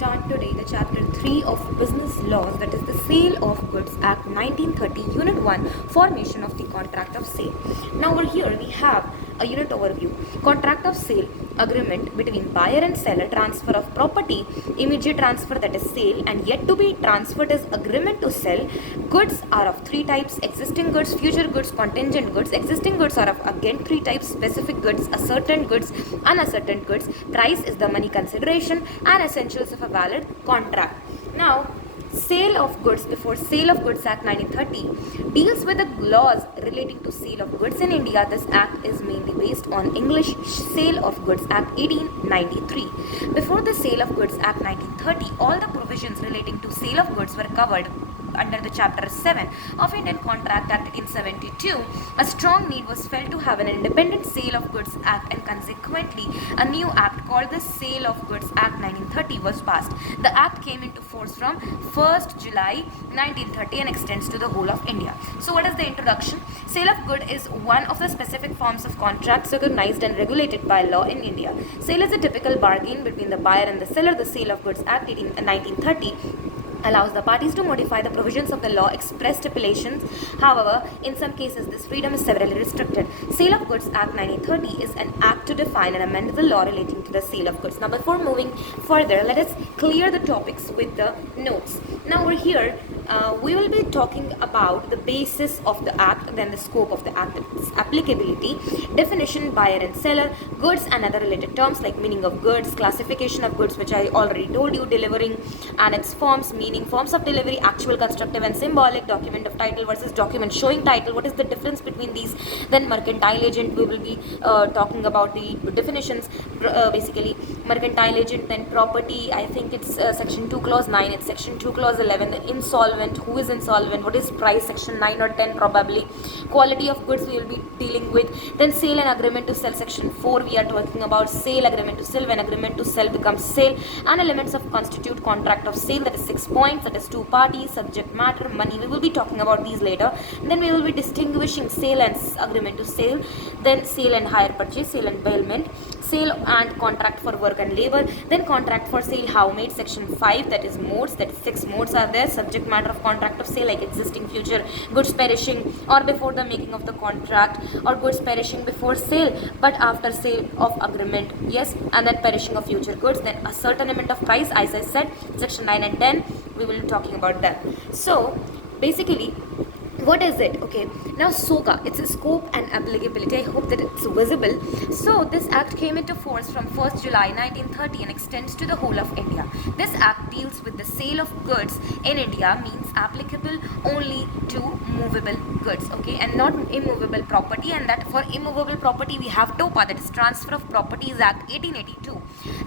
start today the chapter 3 of business laws, that is the Sale of Goods Act 1930, Unit 1, Formation of the Contract of Sale. Now over here we have a unit overview. Contract of sale, agreement between buyer and seller, transfer of property, immediate transfer, that is sale, and yet to be transferred is agreement to sell. Goods are of three types: existing goods, future goods, contingent goods. Existing goods are of again three types: specific goods, ascertained goods, unascertained goods. Price is the money consideration, and essentials of a valid contract. Now, Sale of Goods before Sale of Goods Act 1930 deals with the laws relating to sale of goods in India. This act is mainly based on English Sale of Goods Act 1893. Before the Sale of Goods Act 1930, all the provisions relating to sale of goods were covered under the Chapter 7 of Indian Contract Act 1872. A strong need was felt to have an independent Sale of Goods Act, and consequently a new act called the Sale of Goods Act 1930 was passed. The act came into force from 1st July 1930 and extends to the whole of India. So what is the introduction? Sale of good is one of the specific forms of contracts recognized and regulated by law in India. Sale is a typical bargain between the buyer and the seller. The Sale of Goods Act 1930 allows the parties to modify the provisions of the law express stipulations. However, in some cases this freedom is severely restricted. Sale of Goods Act 1930 is an act to define and amend the law relating to the sale of goods. Now before moving further, let us clear the topics with the notes. Now over here we will be talking about the basis of the act, then the scope of the act, its applicability, definition, buyer and seller, goods and other related terms like meaning of goods, classification of goods, which I already told you, delivering and its forms, meaning, forms of delivery, actual, constructive and symbolic, document of title versus document showing title, what is the difference between these, then mercantile agent, we will be talking about the definitions, basically mercantile agent, then property, I think it's section 2 clause 9, it's section 2 clause 11, the insolvent, who is insolvent, what is price, section 9 or 10 probably, quality of goods we will be dealing with, then sale and agreement to sell, section 4 we are talking about sale, agreement to sell, when agreement to sell becomes sale, and elements of constitute contract of sale, that is 6 points, that is two parties, subject matter, money, we will be talking about these later. Then we will be distinguishing sale and agreement to sale, then sale and hire purchase, sale and bailment, sale and contract for work and labor, then contract for sale, how made, section 5, that is modes, that is 6 modes are there, subject matter of contract of sale like existing, future, goods perishing or before the making of the contract, or goods perishing before sale but after sale of agreement, yes, and then perishing of future goods, then a certain amount of price, as I said, section 9 and 10 we will be talking about that. So basically what is it? Okay, now SOGA, its scope and applicability, I hope that it's visible. So this act came into force from 1st July 1930 and extends to the whole of India. This act deals with the sale of goods in India, means applicable only to movable goods, okay, and not immovable property, and that for immovable property we have TOPA, that is Transfer of Properties Act 1882.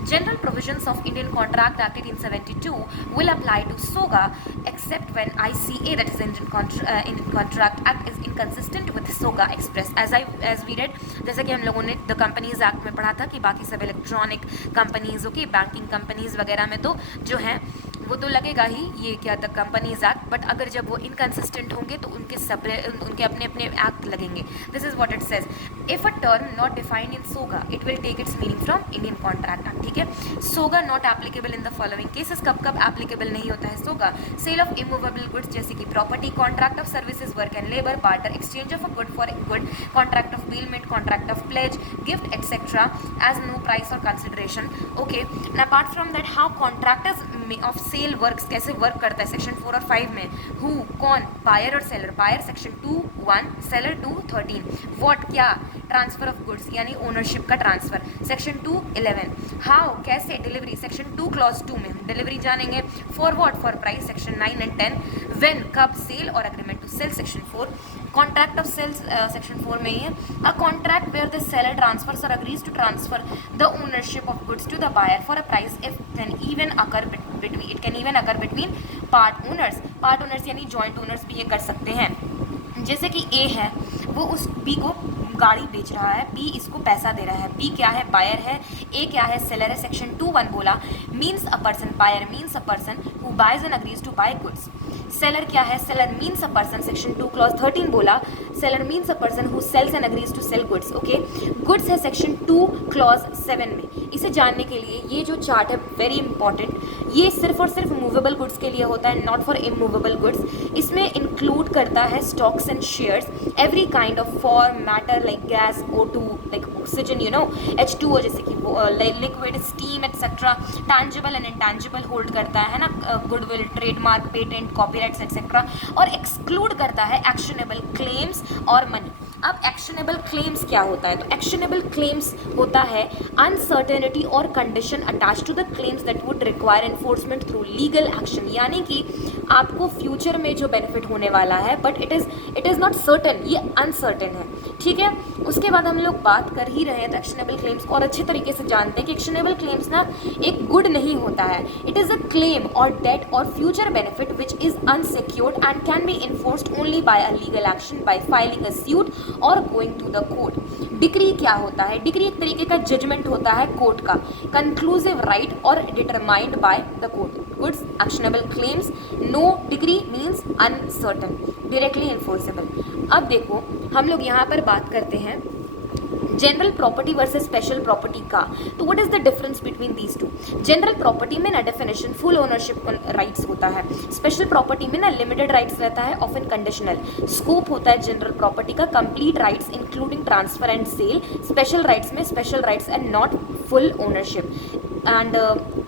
General provisions of Indian Contract Act 1872 will apply to SOGA except when ICA, that is Indian Contract Act, is inconsistent with SOGA express, as we read, जैसे कि हम लोगों ने the companies act में पढ़ा था कि बाकी सब electronic companies, okay, banking companies वगैरह में तो जो है वो तो लगेगा ही ये क्या द कंपनीज एक्ट, बट अगर जब वो इनकंसिस्टेंट होंगे तो उनके अपने अपने एक्ट लगेंगे. This is what it says. If a term not defined in SOGA it will take its meaning from Indian contract act. ठीक है, SOGA not applicable in the following cases. कब कब एप्लीकेबल नहीं होता है SOGA? Sale of immovable goods जैसे कि property, contract of services, work and labour, barter, exchange of a good for a good, contract of bailment, contract of pledge, gift etcetera as no price और consideration. Okay, and apart from that how contractors of sale works, कैसे work करता है section 4 और 5 में. Who, कौन, buyer और seller. Buyer section 2(1), seller 2(13). What, क्या, transfer of goods यानी ओनरशिप का ट्रांसफर, सेक्शन 2(11). हाउ, कैसे, डिलीवरी सेक्शन 2 क्लॉज 2 में हम डिलीवरी जानेंगे. For what, for price, section 9 and 10. When, कब, सेल और agreement to sale, section 4. Contract of sales section 4 में ही है. A contract where the seller transfers और agrees to transfer the ownership of goods to the buyer for a price if can even occur between, it can even occur between part owners. Part owners यानी joint owners भी ये कर सकते हैं. जैसे कि A है वो उस B को गाड़ी बेच रहा है, बी इसको पैसा दे रहा है, बी क्या है, बायर है, ए क्या है, सेलर है। सेक्शन 2(1) बोला means a person, buyer means a person who buys and agrees to buy goods. Seller क्या है, seller means a person, section 2 clause 13 बोला seller means a person who sells and agrees to sell goods. Okay, goods है section 2 clause 7 में। इसे जानने के लिए ये जो चार्ट है वेरी इंपॉर्टेंट, ये सिर्फ और सिर्फ मूवेबल गुड्स के लिए होता है, नॉट फॉर इमूवेबल गुड्स। इसमें इंक्लूड करता है stocks and shares, every kind of form matter like gas, O2 like oxygen, you know, H2O जैसे कि liquid, steam etcetera, tangible and intangible hold करता है ना, goodwill, trademark, patent, copyrights etcetera, और exclude करता है एक्शनेबल क्लेम्स और money. अब एक्शनेबल क्लेम्स क्या होता है, तो एक्शनेबल क्लेम्स होता है अनसर्टेनिटी और condition attach to the claims that would require enforcement through legal action, यानी कि आपको फ्यूचर में जो बेनिफिट होने वाला है but it is not certain, ये अनसर्टेन है, ठीक है। उसके बाद हम लोग बात कर ही रहे हैं तो एक्शनेबल क्लेम्स को और अच्छे तरीके से जानते हैं कि एक्शनेबल क्लेम्स ना एक गुड नहीं होता है, इट इज़ अ क्लेम और डेट और future benefit which is unsecured and can be enforced only by a legal action by filing a suit और going to the court. Decree क्या होता है, डिक्री एक तरीके का जजमेंट होता है कोर्ट का, कंक्लूसिव राइट और determined by the court. Goods actionable claims, no decree means uncertain, directly enforceable. अब देखो हम लोग यहाँ पर बात करते हैं general property versus special property का, तो what is the difference between these two. General property में ना डेफिनेशन फुल ओनरशिप राइट्स होता है, स्पेशल प्रॉपर्टी में ना लिमिटेड राइट्स रहता है, ऑफन कंडीशनल। स्कोप होता है जनरल प्रॉपर्टी का complete rights including transfer and sale, special rights में special rights and not full ownership. And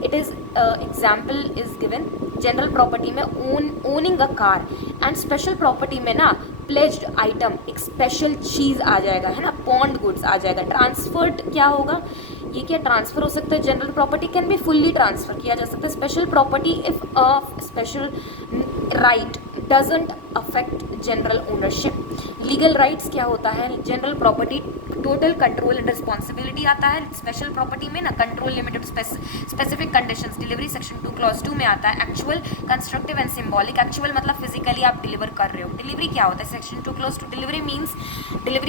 it is example is given, general property में owning a car, and special property में ना pledged item, एक special चीज़ आ जाएगा, है ना, पॉन्ड गुड्स आ जाएगा। ट्रांसफर्ड क्या होगा, ये क्या ट्रांसफ़र हो सकता है, general property can be fully transfer किया जा सकता है। Special property if a special right doesn't affect general ownership. Legal rights क्या होता है, general property total control and responsibility आता है, स्पेशल प्रॉपर्टी में ना control limited specific conditions, delivery section 2 clause 2 में आता है। Actual, constructive and symbolic, actual मतलब फिजिकली आप डिलीवर कर रहे हो, डिलीवरी क्या होता है section 2 clause 2, delivery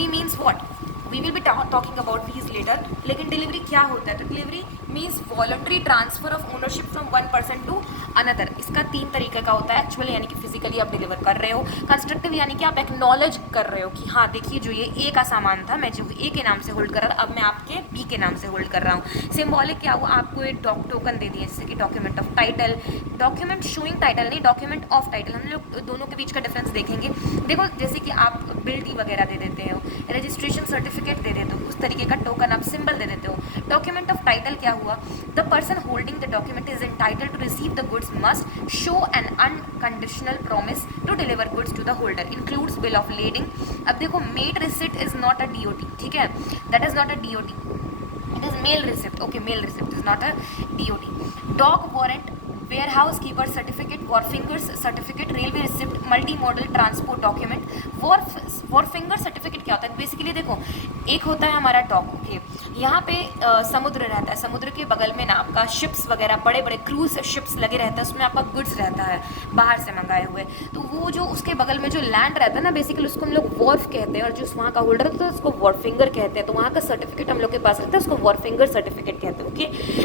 means what, we will be talking about these later, लेकिन डिलीवरी क्या होता है, तो delivery means voluntary transfer of ownership from one person to another. इसका 3 तरीके का होता है, एक्चुअल यानी कि फिजिकली आप डिलीवर कर रहे हो, कंस्ट्रक्टिव यानी कि आप एक्नॉलेज कर रहे हो कि हाँ देखिए जो ये ए का सामान था मैं जो ए के नाम से होल्ड कर रहा था अब मैं आपके बी के नाम से होल्ड कर रहा हूँ। सिंबॉलिक क्या हुआ, आपको एक टोकन दे दिए जैसे कि document of title, document showing title नहीं, डॉक्यूमेंट ऑफ टाइटल। हम लोग दोनों के बीच का डिफरेंस देखेंगे। देखो जैसे कि आप बिल डी वगैरह दे देते हो, रजिस्ट्रेशन सर्टिफिकेट दे देते हो, उस तरीके का टोकन आप सिंबल दे देते हो। डॉक्यूमेंट ऑफ टाइटल क्या हुआ, the person holding the document is entitled to receive the goods must show an unconditional promise to deliver goods to the holder, includes bill of lading. अब देखो mate receipt is not a DOT, ठीक है, that is not a DOT, it is mate receipt, okay, mate receipt is not a DOT. Dock warrant, warehouse keeper certificate, wharfinger certificate, railway receipt, multi modal transport document. वॉरफिंगर certificate क्या होता है, basically देखो एक होता है हमारा dock, okay, यहाँ पे समुद्र रहता है, समुद्र के बगल में ना आपका शिप्स वगैरह बड़े बड़े क्रूज शिप्स लगे रहते हैं, उसमें आपका गुड्स रहता है बाहर से मंगाए हुए, तो वो जो उसके बगल में जो लैंड रहता है ना बेसिकली उसको हम लोग वॉर्फ कहते हैं, और जो वहाँ का होल्डर होता है उसको वॉरफिंगर कहते हैं, तो वहाँ का सर्टिफिकेट हम लोग के पास रहता है उसको वॉरफिंगर सर्टिफिकेट कहते हैं। ओके,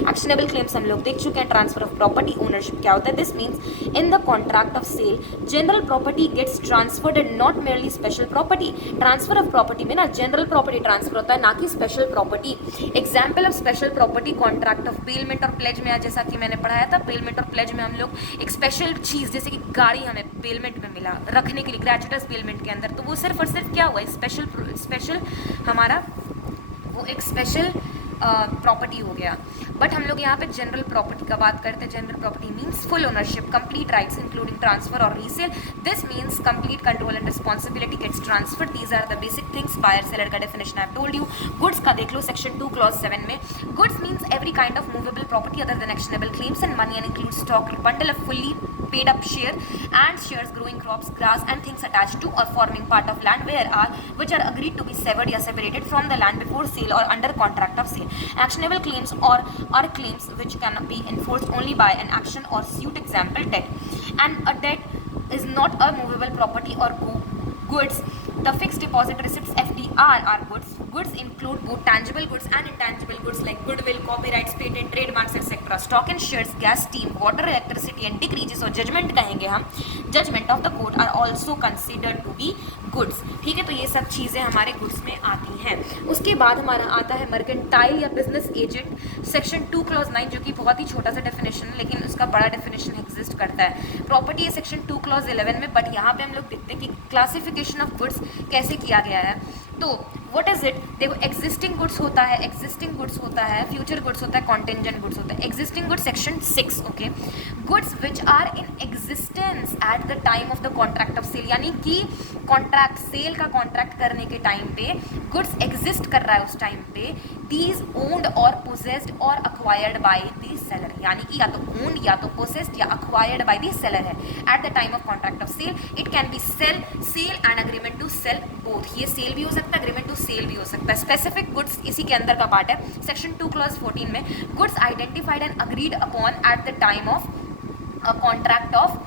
एक्शनेबल क्लेम्स हम लोग देख चुके हैं। ट्रांसफर ऑफ प्रॉपर्टी, ओनरशिप क्या होता है, this means in the contract of sale general property gets transferred and not merely special property. Transfer of property में ना जनरल प्रॉपर्टी ट्रांसफर होता है ना कि special property. Example of special property contract of bailment और pledge में, जैसा कि मैंने पढ़ाया था पेलमेंट और प्लेज में हम लोग एक स्पेशल चीज़ जैसे कि गाड़ी हमें पेलमेंट में मिला रखने के लिए ग्रेचुटस पेलमेंट के अंदर, तो वो सिर्फ और सिर्फ क्या हुआ स्पेशल हमारा वो एक स्पेशल प्रॉपर्टी हो गया। बट हम लोग यहाँ पे जनरल प्रॉपर्टी का बात करते हैं। General property means full ownership, complete rights including transfer और resale, this means complete control and responsibility gets transfer, these are the basic things. Buyer seller का definition I have told you. Goods का देख लो section 2 clause 7 में, goods means every kind of movable property other than actionable claims and money and include stock, bundle of fully paid up share and shares, growing crops, grass and things attached to or forming part of land which are agreed to be severed or separated from the land before sale or under contract of sale. Actionable claims or are claims which can be enforced only by an action or suit, example debt, and a debt is not a movable property or goods The fixed deposit receipts FDR are goods. Goods include both tangible goods and intangible goods like goodwill, copyrights, patent, trademarks, etc. Stock and shares, gas, steam, water, electricity and decreases और judgment कहेंगे हम, judgment of the court are also considered to be goods. ठीक है, तो ये सब चीज़ें हमारे goods में आती हैं. उसके बाद हमारा आता है मर्केंटाइल या बिजनेस एजेंट, सेक्शन 2 क्लॉज 9, जो कि बहुत ही छोटा सा डेफिनेशन है लेकिन उसका बड़ा डेफिनेशन एग्जिस्ट करता है. प्रॉपर्टी है सेक्शन 2 क्लॉज 11 में, बट यहाँ पे हम लोग देखते हैं कि क्लासिफिकेशन ऑफ गुड्स कैसे किया गया है. तो व्हाट इज इट, देखो एग्जिस्टिंग गुड्स होता है, एक्जिस्टिंग गुड्स होता है, फ्यूचर गुड्स होता है, कॉन्टेंजेंट गुड्स होता है. Existing goods section 6. Okay, goods which are in existence at the time of the contract of sale, यानी कि कॉन्ट्रैक्ट सेल का कॉन्ट्रैक्ट करने के टाइम पे गुड्स एग्जिस्ट कर रहा है उस टाइम पे, दीज ओन्ड और पोजेस्ड और अक्वायर्ड बाय द सेलर, यानी कि या तो ओन्ड या तो पोसेस्ड या अक्वायर्ड बाय द सेलर है at the time of contract of sale. It can be sale and agreement to sell both, ये सेल भी हो सकता है, अग्रीमेंट टू सेल भी हो सकता है. स्पेसिफिक गुड्स इसी के अंदर का पार्ट है. सेक्शन 2 क्लॉज 14 में goods identified and agreed upon at the time of a contract of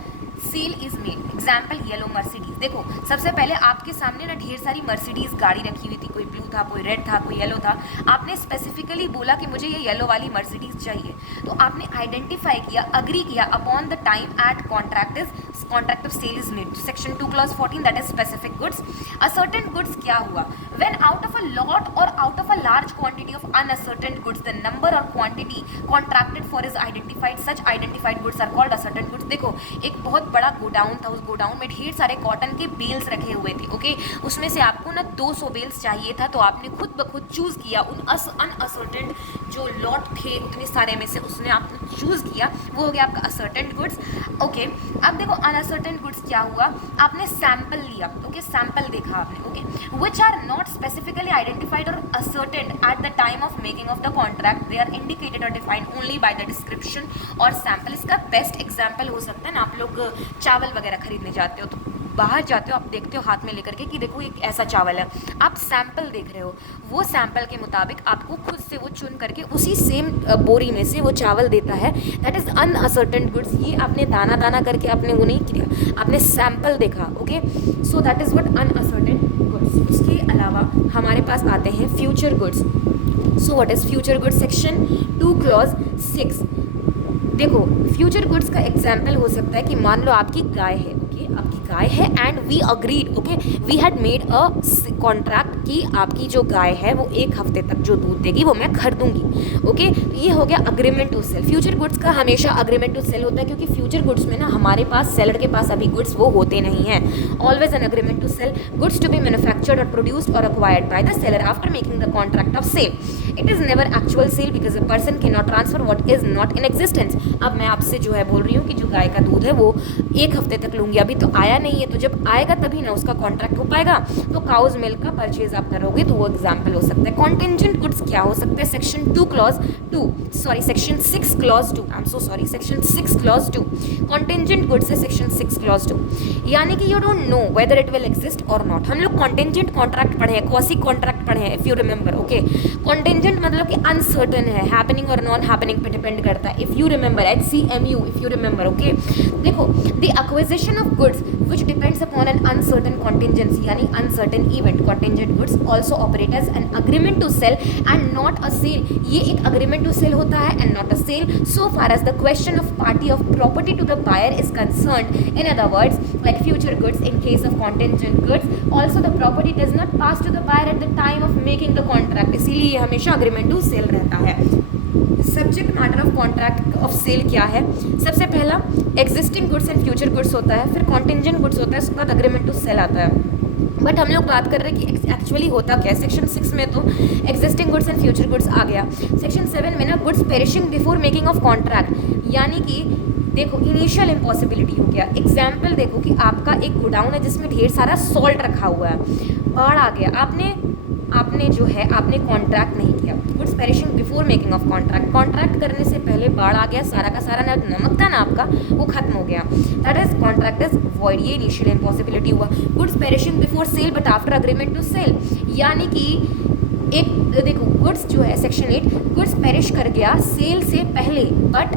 sale is made. Example yellow Mercedes. देखो सबसे पहले आपके सामने ना ढेर सारी मर्सिडीज गाड़ी रखी हुई थी, कोई ब्लू था, कोई रेड था, कोई येलो था. आपने स्पेसिफिकली बोला कि मुझे ये येलो वाली मर्सिडीज चाहिए, तो आपने आइडेंटिफाई किया, अग्री किया upon the time at contract of sale is made. Section 2 clause 14 that is specific goods. Ascertain goods क्या हुआ, when out of a lot और out of a large quantity of unascertain goods the number और quantity contracted for is identified, such identified goods are called ascertain goods. देखो एक बहुत बड़ा godown था, उस गोडाउन में ढेर सारे कॉटन के बेल्स रखे हुए थे. ओके, उसमें से आपको ना 200 बेल्स चाहिए था, तो आपने खुद ब खुद चूज़ किया उन अनअसर्टेंड जो लॉट थे उतने सारे में से उसने आपने चूज़ किया, वो हो गया आपका असर्टेंड गुड्स. ओके, अब देखो अनअसर्टेंड गुड्स क्या हुआ, आपने सैंपल लिया. ओके, सैंपल देखा आपने. Okay, which are not specifically identified or ascertained at the time of making of the contract, they are indicated or defined only by the description or sample. इसका best example हो सकता है ना, आप लोग चावल वगैरह खरीदने जाते हो तो बाहर जाते हो, आप देखते हो हाथ में लेकर के कि देखो एक ऐसा चावल है, आप सैंपल देख रहे हो, वो सैंपल के मुताबिक आपको खुद से वो चुन करके उसी सेम बोरी में से वो चावल देता है. That is uncertain goods. ये आपने दाना दाना करके आपने वो नहीं किया, आपने सैंपल देखा. Okay, so that is what uncertain goods. उसके अलावा हमारे पास आते हैं future goods. So what is future goods, section 2 clause 6. देखो फ्यूचर गुड्स का एग्जाम्पल हो सकता है कि मान लो आपकी गाय है. ओके, आपकी गाय है and we agreed, okay, we had made a contract कि आपकी जो गाय है वो 1 हफ्ते तक जो दूध देगी वो मैं खरीदूंगी. ओके, ये हो गया agreement to sell. Future goods का हमेशा अग्रीमेंट टू सेल होता है क्योंकि फ्यूचर गुड्स में ना हमारे पास सेलर के पास अभी गुड्स वो होते नहीं हैं. Always an agreement to sell, goods to be manufactured और प्रोड्यूस्ड और acquired by the seller after making the contract of sale. It is never actual sale because a person can not transfer what is not in existence. अब मैं आपसे जो है बोल रही हूँ कि जो गाय का दूध है वो 1 हफ्ते तक लूँगी, अभी तो आया नहीं है, तो जब आएगा तभी ना उसका कॉन्ट्रैक्ट हो पाएगा. तो काउज मिल्क का परचेज आप करोगे तो वो एग्जाम्पल हो सकता है. कॉन्टेंजेंट गुड्स क्या हो सकते हैं, section 2 clause 2 sorry section 6 clause 2, I am so sorry, section 6 clause 2. Contingent goods है सेक्शन 6 क्लॉज 2, यानी कि you don't know whether it will exist और नॉट. हम लोग कॉन्टेंजेंट कॉन्ट्रैक्ट पढ़े हैं, क्वासी कॉन्ट्रैक्ट पढ़े हैं, if you remember. Okay, contingent मतलब कि अनसर्टन है, हैपनिंग और नॉन हैपनिंग पे डिपेंड करता है. If you remember HCMU, if you remember. Okay, देखो the acquisition of goods which depends upon an uncertain contingency यानी uncertain event. contingent goods also operate as an agreement to sell and not a sale. ये एक agreement to sell होता है and not a sale so far as the question of party of property to the buyer is concerned. In other words, like future goods in case of contingent goods, also the property does not pass to the buyer at the time of making the contract. इसीलिए ये हमेशा agreement to sell रहता है. Subject matter of contract of sale क्या है, सबसे पहला existing goods and future goods होता है, फिर कॉन्टिंजेंट गुड्स होता है, उसके बाद अग्रीमेंट टू सेल आता है. बट हम लोग बात कर रहे हैं कि एक्चुअली होता क्या है. सेक्शन 6 में तो existing goods and future goods आ गया. सेक्शन 7 में ना goods perishing before making of contract, यानी कि देखो इनिशियल इम्पॉसिबिलिटी हो गया. एग्जाम्पल देखो कि आपका एक गोडाउन है जिसमें ढेर सारा सॉल्ट रखा हुआ है, बाढ़ आ गया, आपने जो है आपने कॉन्ट्रैक्ट नहीं किया. Goods perishing before making of contract, contract करने से पहले बाढ़ आ गया, सारा का सारा नमक था ना आपका वो खत्म हो गया. That is contract is void, ये इनिशियल इम्पॉसिबिलिटी हुआ. Goods perishing before sale but after agreement to sell, यानी कि एक देखो गुड्स जो है सेक्शन 8 गुड्स पेरिश कर गया सेल से पहले बट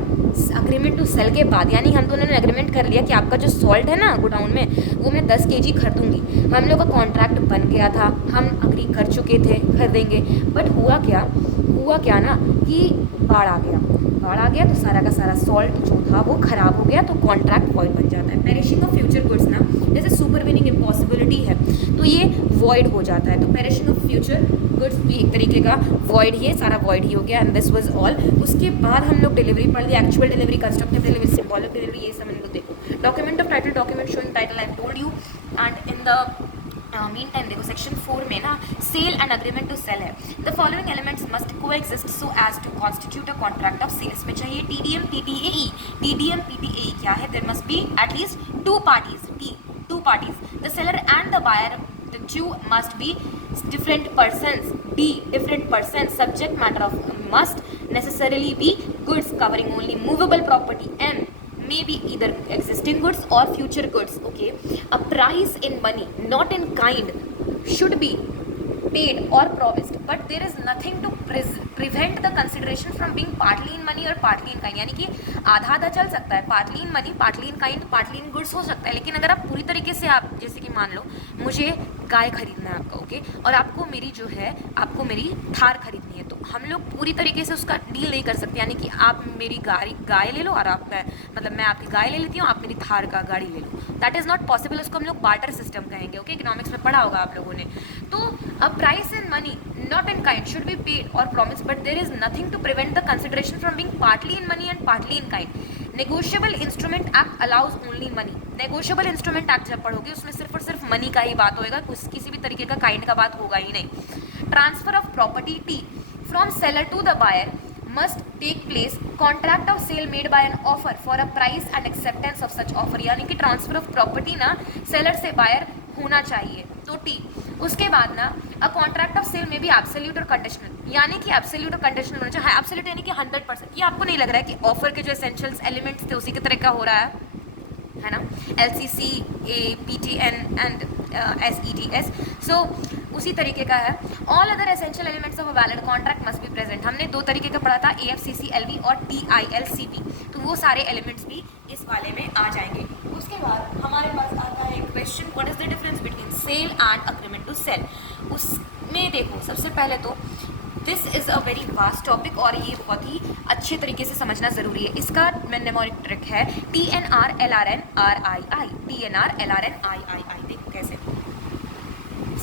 अग्रीमेंट टू सेल के बाद, यानी हम दोनों ने एग्रीमेंट कर लिया कि आपका जो सॉल्ट है ना गोडाउन में वो मैं 10 kg खरीदूंगी, हम लोग का कॉन्ट्रैक्ट बन गया था, हम अग्री कर चुके थे खरीदेंगे। बट हुआ क्या ना कि बाढ़ आ गया तो सारा का सारा सॉल्ट जो था वो ख़राब हो गया, तो कॉन्ट्रैक्ट वॉइड बन जाता है। पेरिशिंग ऑफ फ्यूचर गुड्स ना जैसे सुपरवीनिंग इम्पॉसिबिलिटी है तो ये वॉइड हो जाता है, तो पेरिशिंग ऑफ फ्यूचर गुड्स भी एक तरीके का वॉइड ही है, सारा वॉइड ही हो गया। And this was all. उसके बाद हम लोग डिलीवरी पढ़ लिया, actual delivery, constructive delivery, symbolic delivery, ये सब हम लोग देखो। Document of title, document showing title, I told you. And in the meantime देखो सेक्शन 4 में ना sale and agreement to sell है। The following elements must coexist so as to constitute a contract of sales में चाहिए TDM PTAE. TDM पीटीएई क्या है? There must be at least two parties, the seller and the buyer, the two must be different persons. D, different persons. Subject matter of must necessarily be goods covering only movable property. M, may be either existing goods or future goods. Okay, a price in money not in kind should be paid or promised, but there is nothing to prevent the consideration from being partly in money or partly in kind। यानी कि आधा आधा चल सकता है, partly in money, partly in kind, partly in goods हो सकता है। लेकिन अगर आप पूरी तरीके से, आप जैसे कि मान लो मुझे गाय खरीदना है आपका, ओके, और आपको मेरी जो है, आपको मेरी थार खरीदनी है, तो हम लोग पूरी तरीके से उसका डील नहीं कर सकते। यानी कि आप मेरी गाय ले लो और आप मैं आपकी गाय ले लेती हूँ, आप मेरी थार का गाड़ी ले लो, दैट इज़ नॉट पॉसिबल। उसको हम लोग बार्टर सिस्टम कहेंगे। ओके, इकोनॉमिक्स में पढ़ा होगा आप लोगों ने। तो a price in money not in kind should be paid or promised, but there is nothing to prevent the consideration from being partly in money and partly in kind. Negotiable instrument act allows only money. Negotiable instrument act जब पढ़ोगे उसमें सिर्फ और सिर्फ money का ही बात होएगा, किसी भी तरीके का काइंड का बात होगा ही नहीं। Transfer of property T from seller to the buyer must take place contract of sale made by an offer for a price and acceptance of such offer। यानी कि ट्रांसफर ऑफ प्रॉपर्टी ना seller से buyer होना चाहिए, तो T. उसके बाद ना अ कॉन्ट्रैक्ट ऑफ सेल में भी एब्सोल्यूट और कंडीशनल, यानी कि एब्सोल्यूट और कंडीशनल होना चाहिए। एब्सोल्यूट यानी कि 100%। ये आपको नहीं लग रहा है कि ऑफर के जो एसेंशियल्स एलिमेंट्स थे उसी के तरह का हो रहा है ना, LCC, APTN एंड SETS, सो उसी तरीके का है। All other essential elements of a valid contract must be present. हमने दो तरीके का पढ़ा था, AFCC-LV और TILCP, तो वो सारे एलिमेंट्स भी इस वाले में आ जाएंगे। उसके बाद हमारे पास आता है question, what is the difference between sale and agreement to sell. उसमें देखो सबसे पहले तो this is a very vast topic और ये बहुत ही अच्छे तरीके से समझना ज़रूरी है। इसका मेमोरी ट्रिक है TNR LRN RII, TNR LRN III। देखो कैसे।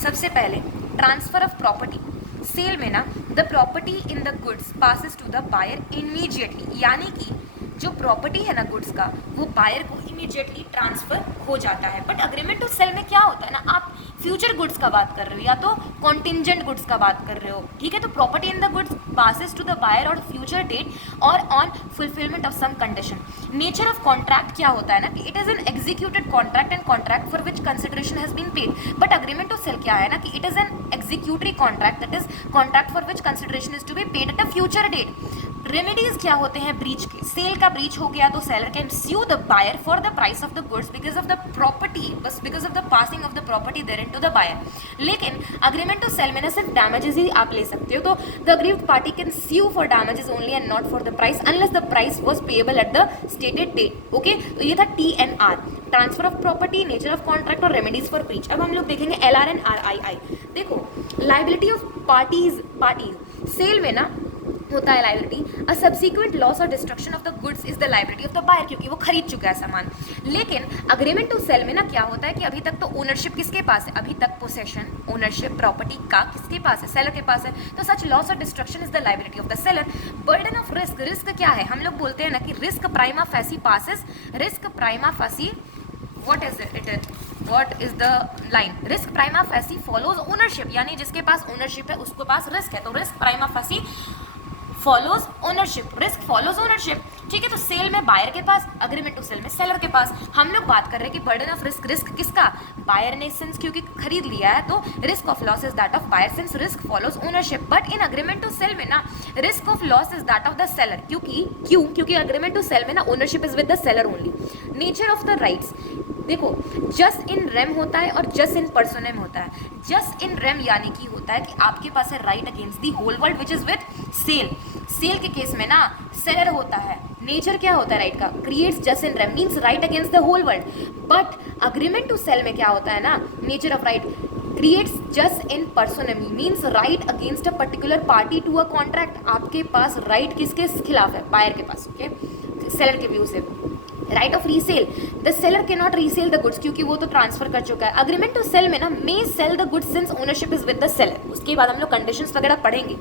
सबसे पहले ट्रांसफर ऑफ प्रॉपर्टी। सेल में ना the property in the goods passes to the buyer immediately, यानी कि जो प्रॉपर्टी है ना गुड्स का वो बायर को इमीडिएटली ट्रांसफर हो जाता है। बट अग्रीमेंट टू सेल में क्या होता है ना, आप फ्यूचर गुड्स का बात कर रहे हो या तो कॉन्टिंजेंट गुड्स का बात कर रहे हो, ठीक है। तो property in the goods passes to the buyer और फ्यूचर डेट और on fulfilment of some condition. Nature of contract क्या होता है ना कि it is an executed contract and contract for which consideration has been paid. But agreement to sell क्या है ना कि it is an executory contract, that is contract for which consideration is to be paid at a future date. Remedies क्या होते हैं breach के? Cell का breach हो गया तो seller can sue the buyer for the price of the goods because of the property, बस because of the passing of the property there into the buyer. लेकिन अग्रीमेंट टू सेल में ना सिर्फ damages ही आप ले सकते हो, तो the aggrieved party can sue for damages only and not for the price unless the price was payable at the stated date. Okay, तो ये था TNR, transfer of property, nature of contract और remedies for breach. अब हम लोग देखेंगे LRN RII। देखो liability of parties sale में ना होता है लाइबिलिटी, अ सब्सिक्वेंट लॉस और destruction of the goods is the liability of the buyer, क्योंकि वो खरीद चुका है सामान। लेकिन अग्रीमेंट टू सेल में ना क्या होता है कि अभी तक तो ओनरशिप किसके पास है, अभी तक पोसेशन ओनरशिप प्रॉपर्टी का किसके पास है, सेलर के पास है। तो सच लॉस और destruction is the liability of the seller. Burden of risk, risk क्या है? हम लोग बोलते हैं ना कि risk prima facie passes, risk prima facie what is the line? Risk prima facie follows ownership, यानी जिसके पास ओनरशिप है उसके पास रिस्क है, तो risk prima facie follows ownership, risk follows ownership, ठीक है। तो सेल में बायर के पास, अग्रीमेंट टू सेल में सेलर के पास। हम लोग बात कर रहे हैं कि बर्डन ऑफ रिस्क, रिस्क किसका? बायर ने, सिंस क्योंकि खरीद लिया है तो risk of loss is that of buyer since risk follows ownership. But in agreement to sell में ना risk of loss is that of the seller, क्योंकि अग्रीमेंट टू सेल में ना ownership is with the seller only. Nature of the rights, देखो just in RAM होता है और just in पर्सोनेम होता है। जस्ट इन रेम यानी कि होता है कि आपके पास है right against the whole world which is with sale. Sale के केस में ना सेलर होता है, नेचर क्या होता है राइट का, creates just in rem means right against the whole world, but agreement to sell में क्या होता है ना, nature of right creates just in personam means right against a particular party to a contract. आपके पास right किसके खिलाफ है, बायर के पास, ओके, सेलर के व्यू से। Right of resale, the seller can not resell the goods क्योंकि वो तो ट्रांसफर कर चुका है। अग्रीमेंट टू सेल में ना may sell the goods since ownership is with the seller, उसके बाद हम लोग कंडीशंस वगैरह पढ़ेंगे,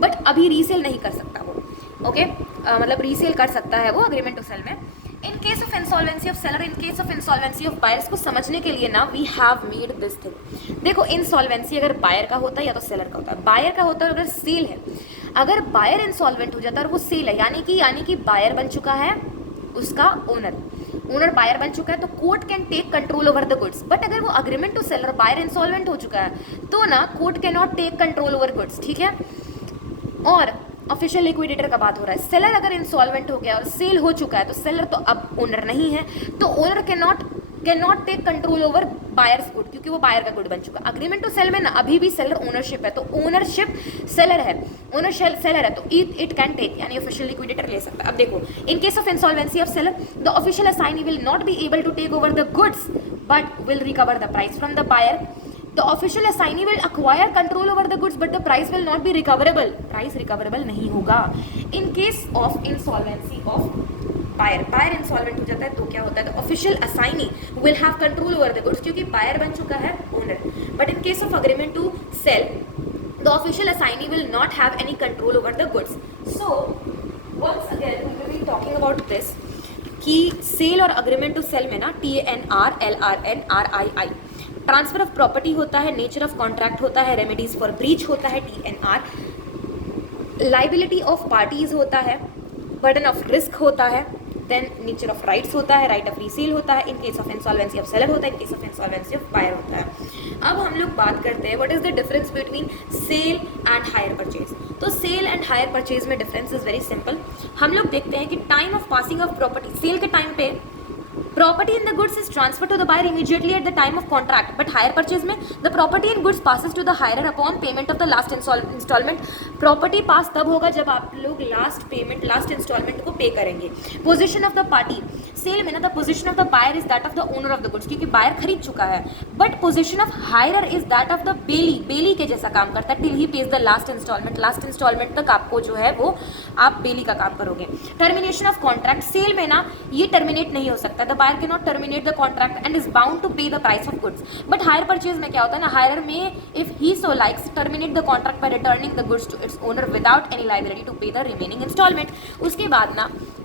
बट अभी रीसेल नहीं कर सकता वो, ओके मतलब रीसेल कर सकता है वो अग्रीमेंट टू सेल में। In case of insolvency of seller, in case of insolvency of buyers को समझने के लिए ना we have made this thing. देखो इंसॉल्वेंसी अगर बायर का होता है या तो सेलर का होता है, बायर का होता है अगर सेल है, अगर बायर इंसॉल्वेंट हो जाता है और वो सेल है यानी कि बायर बन चुका है उसका ओनर बायर बन चुका है, तो court can take control over the goods. But अगर वो agreement to seller buyer insolvent हो चुका है तो ना court can not take control over goods, ठीक है। और ऑफिशियल लिक्विडेटर का बात हो रहा है, सेलर अगर इंसॉल्वेंट हो गया और सेल हो चुका है तो सेलर तो अब ओनर नहीं है, तो owner can not take control over buyers good क्योंकि वो बायर का गुड बन चुका है। अग्रीमेंट टू सेल में ना अभी भी सेलर ओनरशिप है, तो ओनरशिप सेलर है, ओनर सेलर है, तो इट कैन टेक यानी ऑफिशियल लिक्विडेटर ले सकता है। अब देखो in case of insolvency of seller the official assignee will not be able to take over the goods but will recover the price from the buyer. The official assignee will acquire control over the goods, but the price will not be recoverable. Price recoverable नहीं होगा. In case of insolvency of buyer, buyer insolvent हो जाता है तो क्या होता है? The official assignee will have control over the goods क्योंकि buyer बन चुका है owner. But in case of agreement to sell, the official assignee will not have any control over the goods. So once again we will be talking about this कि sale और agreement to sell में ना TNR, LRN, RII transfer of property होता है, nature of contract होता है, remedies for breach होता है TNR, लाइबिलिटी ऑफ पार्टीज होता है, बर्डन ऑफ रिस्क होता है, देन नेचर ऑफ राइट्स होता है, राइट ऑफ रीसेल होता है, in case of insolvency of seller होता है, in case of insolvency of buyer होता है। अब हम लोग बात करते हैं what is the difference between sale and hire purchase. तो सेल एंड हायर परचेज में डिफरेंस इज वेरी सिंपल। हम लोग देखते हैं कि time of passing of property, sale के टाइम पे property in the goods is transferred to the buyer immediately at the time of contract, but hire purchase में the property in goods passes to the hirer upon payment of the last installment. property pass तब होगा जब आप लोग last installment को pay करेंगे। position of the party, sale में ना the position of the buyer is that of the owner of the goods क्योंकि buyer खरीद चुका है, but position of hirer is that of the बेली के जैसा काम करता है till he pays the last installment तक आपको जो है वो आप बेली का काम करोगे। termination of contract, सेल में ना ये terminate नहीं हो सकता, the buyer cannot terminate the contract and is bound to pay the price of goods, but hire purchase में क्या होता है ना, hirer may if he so likes terminate the contract by returning the goods to its owner without any liability to pay the remaining installment। उसके बाद ना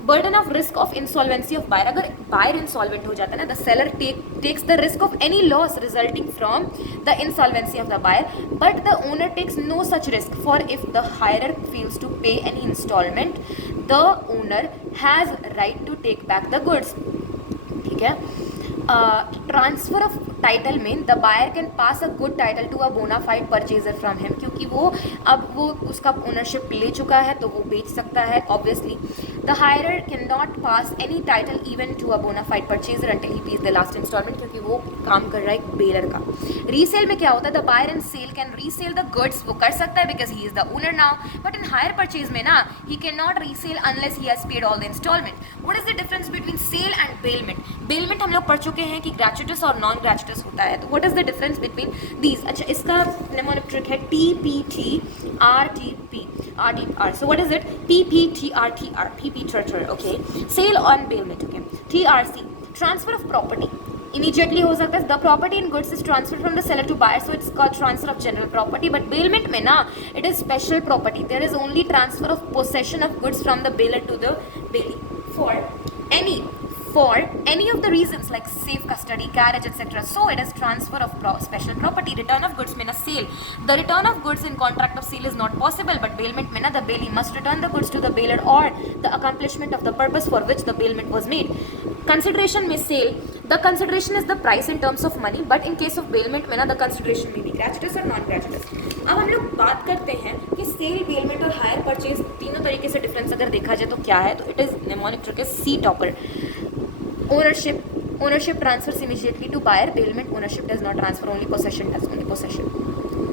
burden of risk of insolvency of buyer, अगर buyer insolvent हो जाता है ना, the seller takes the risk of any loss resulting from the insolvency of the buyer, but the owner takes no such risk, for if the hirer fails to pay any installment the owner has right to take back the goods, ठीक है। Transfer of title में the buyer can pass a good title to a bona fide purchaser from him क्योंकि वो उसका ownership ले चुका है तो वो बेच सकता है obviously. The hirer can not pass any title even to a bona fide purchaser until he pays the last installment क्योंकि वो काम कर रहा है एक बेलर का। रीसेल में क्या होता है, the buyer in sale can resell the goods, वो कर सकता है because he is the owner now, but in hire purchase में ना he can not resell unless he has paid all the instalment. What is the difference between sale and bailment? Bailment हम लोग पढ़ चुके हैं कि ग्रेचुइटस और नॉन ग्रेचुइटस होता है, तो what is the difference between these? अच्छा, इसका निमोनिक है TPTRTR। So what is it? PPTRTR, PPTRTR, okay. Sale on bailment, okay. TRC, transfer of property. Immediately हो सकता है, the property in goods is transferred from the seller to buyer, so it's called transfer of general property. But bailment में ना, it is special property. There is only transfer of possession of goods from the bailor to the bailee for any of the reasons like safe custody, carriage, etc. So it is transfer of special property. Return of goods में ना sale. The return of goods in contract of sale is not possible, but bailment में ना the bailee must return the goods to the bailor or the accomplishment of the purpose for which the bailment was made. Consideration में sale, the consideration is the price in terms of money, but in case of bailment में ना the consideration may be gratuitous or non gratuitous. अब हम लोग बात करते हैं कि सेल, बेलमेंट और हायर परचेज तीनों तरीके से डिफरेंस अगर देखा जाए तो क्या है, तो it is mnemonic trick C topper. ownership transfers immediately to buyer, bailment ownership does not transfer, only possession does, only possession.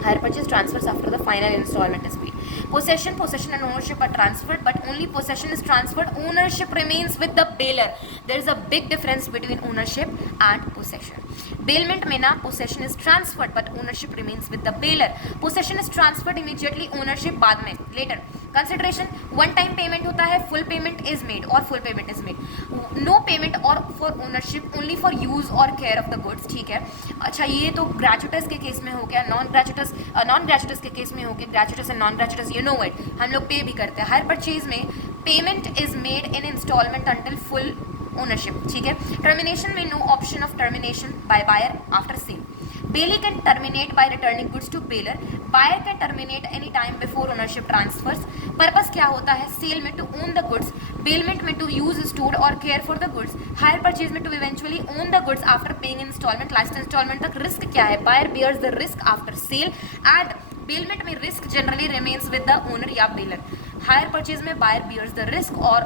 Hire purchase transfers after the final installment is paid. Possession and ownership are transferred, but only possession is transferred. Ownership remains with the bailor. There is a big difference between ownership and possession. Bailment में ना possession is transferred, but ownership remains with the bailor. Possession is transferred immediately, ownership बाद में, later. Consideration, one time payment होता है, full payment is made or full payment is made. No payment or for ownership, only for use or care of the goods. ठीक है. अच्छा, ये तो gratuitous के केस में हो गया, non gratuitous के केस में हो गया. Gratuitous and non gratuitous, you know it, हम लोग पे भी करते हैं. हर परचेज में payment is made in installment until full ownership. ठीक है. Termination में no option of termination by buyer after sale. Bailee can terminate by returning goods to bailor. Buyer can terminate any time before ownership transfers. Purpose क्या होता है? Sale में to own the goods, bailment में to use, store or care for the goods, hire purchase में to eventually own the goods after paying installment. Last installment तक risk क्या है? Buyer bears the risk after sale, and bailment में risk generally remains with the owner या bailor. Hire purchase में buyer bears the risk or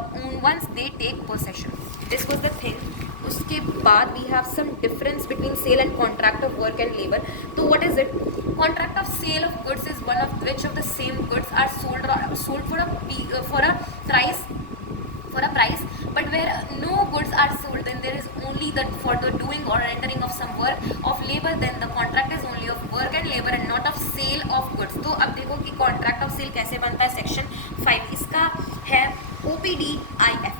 once they take possession. This was the thing. उसके बाद we have some difference between sale and contract of work and labor. तो what is it? Contract of sale of goods is one of which of the same goods are sold for a price, but where no goods are sold, then there is only that for the doing or rendering of some work of labor, then the contract is only of work and labor and not of sale of goods. तो अब देखो कि contract of sale कैसे बनता है. Section 5 इसका है OPDIF.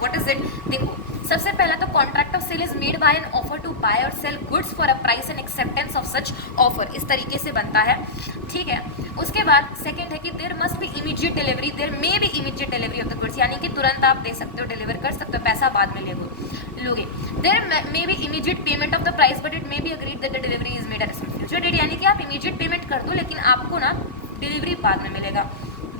What is it? देखो, सबसे पहला तो contract of sale is made by an offer to buy or sell goods for a price and acceptance of such offer. इस तरीके से बनता है. ठीक है. उसके बाद सेकंड है कि there must be immediate delivery. There may be immediate delivery of the goods, यानी कि तुरंत आप दे सकते हो, डिलीवर कर सकते हो, पैसा बाद में लोगे. There may be immediate payment of the price, but it may be agreed that the delivery is made at some future date, यानी कि आप इमीडिएट पेमेंट कर दो लेकिन आपको ना डिलीवरी बाद में मिलेगा.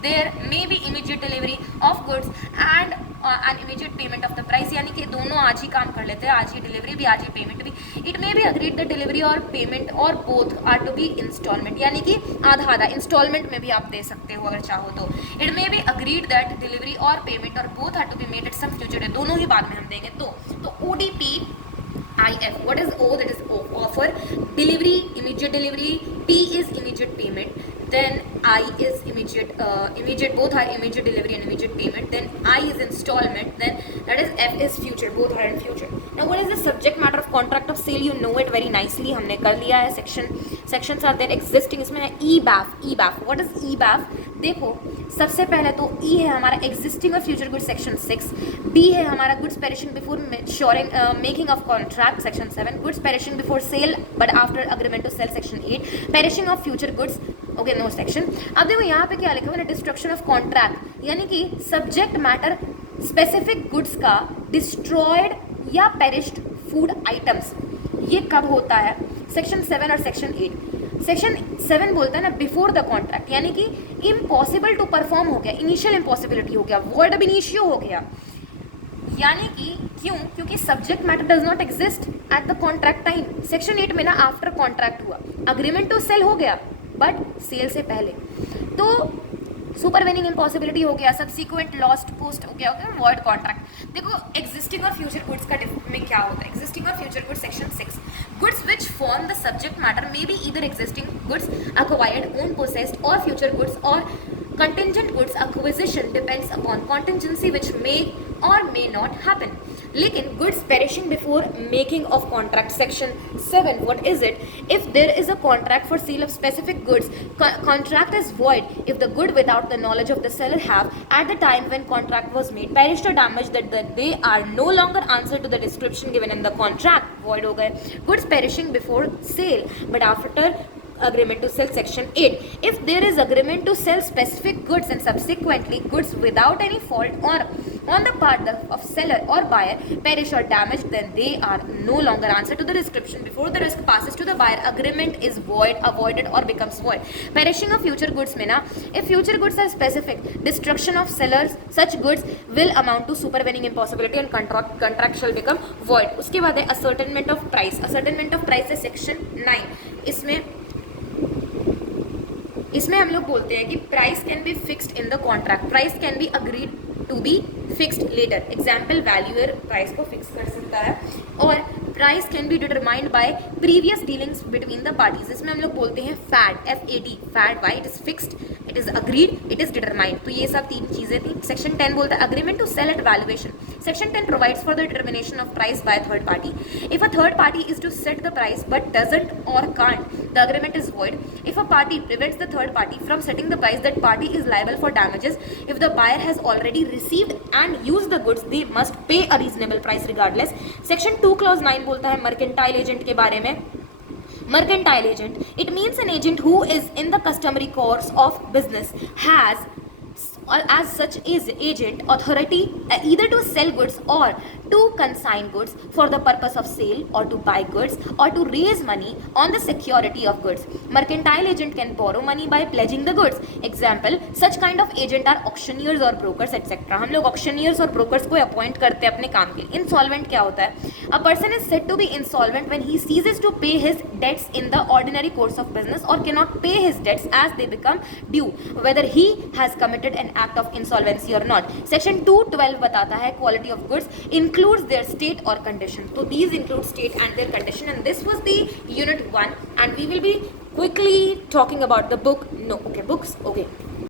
There may be immediate delivery of goods and an immediate payment of the price, यानी कि दोनों आज ही काम कर लेते हैं, आज ही डिलीवरी भी, आज ही पेमेंट भी. It may be agreed that delivery और पेमेंट और both are to be installment, यानी कि आधा आधा इंस्टॉलमेंट में भी आप दे सकते हो अगर चाहो तो. It may be agreed that delivery और पेमेंट और both are to be made at some future day, दोनों ही बाद में हम देंगे. तो ODPIF, what is O? That is offer, delivery, immediate delivery, P is immediate payment, then I is immediate, both are immediate delivery and immediate payment, then I is installment, then that is F is future, both are in future. Now what is the subject matter of contract of sale? You know it very nicely, हमने कर लिया है. sections are there existing. इसमें है EBAF. What is EBAF? देखो, सबसे पहले तो E है हमारा existing और future goods section 6. B है हमारा goods perishing before making of contract section 7. goods perishing before sale but after agreement to sell section 8. perishing of future goods, okay, no section. अब देखो यहाँ पे क्या लिखा हुआ है, डिस्ट्रक्शन ऑफ कॉन्ट्रैक्ट, यानी कि सब्जेक्ट मैटर स्पेसिफिक गुड्स का डिस्ट्रॉयड या पेरिश्ड फूड आइटम्स, ये कब होता है? सेक्शन 7 और सेक्शन 8. सेक्शन 7 बोलता है ना बिफोर द कॉन्ट्रैक्ट, यानी कि इम्पॉसिबल टू परफॉर्म हो गया, इनिशियल इम्पॉसिबिलिटी हो गया, वॉइड अब इनिशियो हो गया, यानी कि क्योंकि subject matter does not exist at the contract time. Section 8 में ना आफ्टर कॉन्ट्रैक्ट हुआ, अग्रीमेंट टू सेल हो गया बट सेल से पहले, तो सुपरवेनिंग इम्पॉसिबिलिटी हो गया, सब्सिक्वेंट लॉस्ट पोस्ट हो गया, वॉइड कॉन्ट्रैक्ट. देखो एग्जिस्टिंग और फ्यूचर गुड्स का में क्या होता है. एग्जिस्टिंग और future goods section 6. Goods which form the subject matter may be either existing goods acquired, own possessed or future goods or contingent goods. acquisition depends upon contingency which may or may not happen. लेकिन goods perishing before making of contract section 7, what is it? If there is a contract for sale of specific goods, contract is void if the good without the knowledge of the seller have at the time when contract was made perished or damaged that they are no longer answer to the description given in the contract, void हो गए. goods perishing before sale but after agreement to sell section 8. if there is agreement to sell specific goods and subsequently goods without any fault or on the part of seller or buyer perish or damaged, then they are no longer answer to the description before the risk passes to the buyer, agreement is avoided or becomes void. perishing of future goods में ना, if future goods are specific, destruction of sellers such goods will amount to supervening impossibility and contract shall become void. उसके बाद है ascertainment of price. ascertainment of price है section 9. इसमें हम लोग बोलते हैं कि price can be fixed in the contract, price can be agreed to be fixed later. Example, valuer price को फिक्स कर सकता है और price can be determined by previous dealings between the parties. इसमें हम लोग बोलते हैं FAD, FAD, FAD. Why? It is fixed, it is agreed, it is determined. तो ये सब 3 चीजें थी. सेक्शन 10 बोलता है agreement to sell at valuation. Section 10 provides for the determination of price by a third party. If a third party is to set the price but doesn't or can't, the agreement is void. If a party prevents the third party from setting the price, that party is liable for damages. If the buyer has already received and used the goods, they must pay a reasonable price regardless. Section 2 clause 9 बोलता है mercantile agent के बारे में. Mercantile agent, it means an agent who is in the customary course of business, has as such is agent authority either to sell goods or to consign goods for the purpose of sale, or to buy goods, or to raise money on the security of goods. Mercantile agent can borrow money by pledging the goods. Example, such kind of agent are auctioneers or brokers etc. हम लोग auctioneers और brokers को appoint करते हैं अपने काम के लिए. Insolvent क्या होता है? A person is said to be insolvent when he ceases to pay his debts in the ordinary course of business or cannot pay his debts as they become due, whether he has committed an act of insolvency or not. Section 212 बताता है quality of goods includes their state or condition. So these include state and their condition, and this was the unit 1, and we will be quickly talking about the book. No, okay, books. Okay.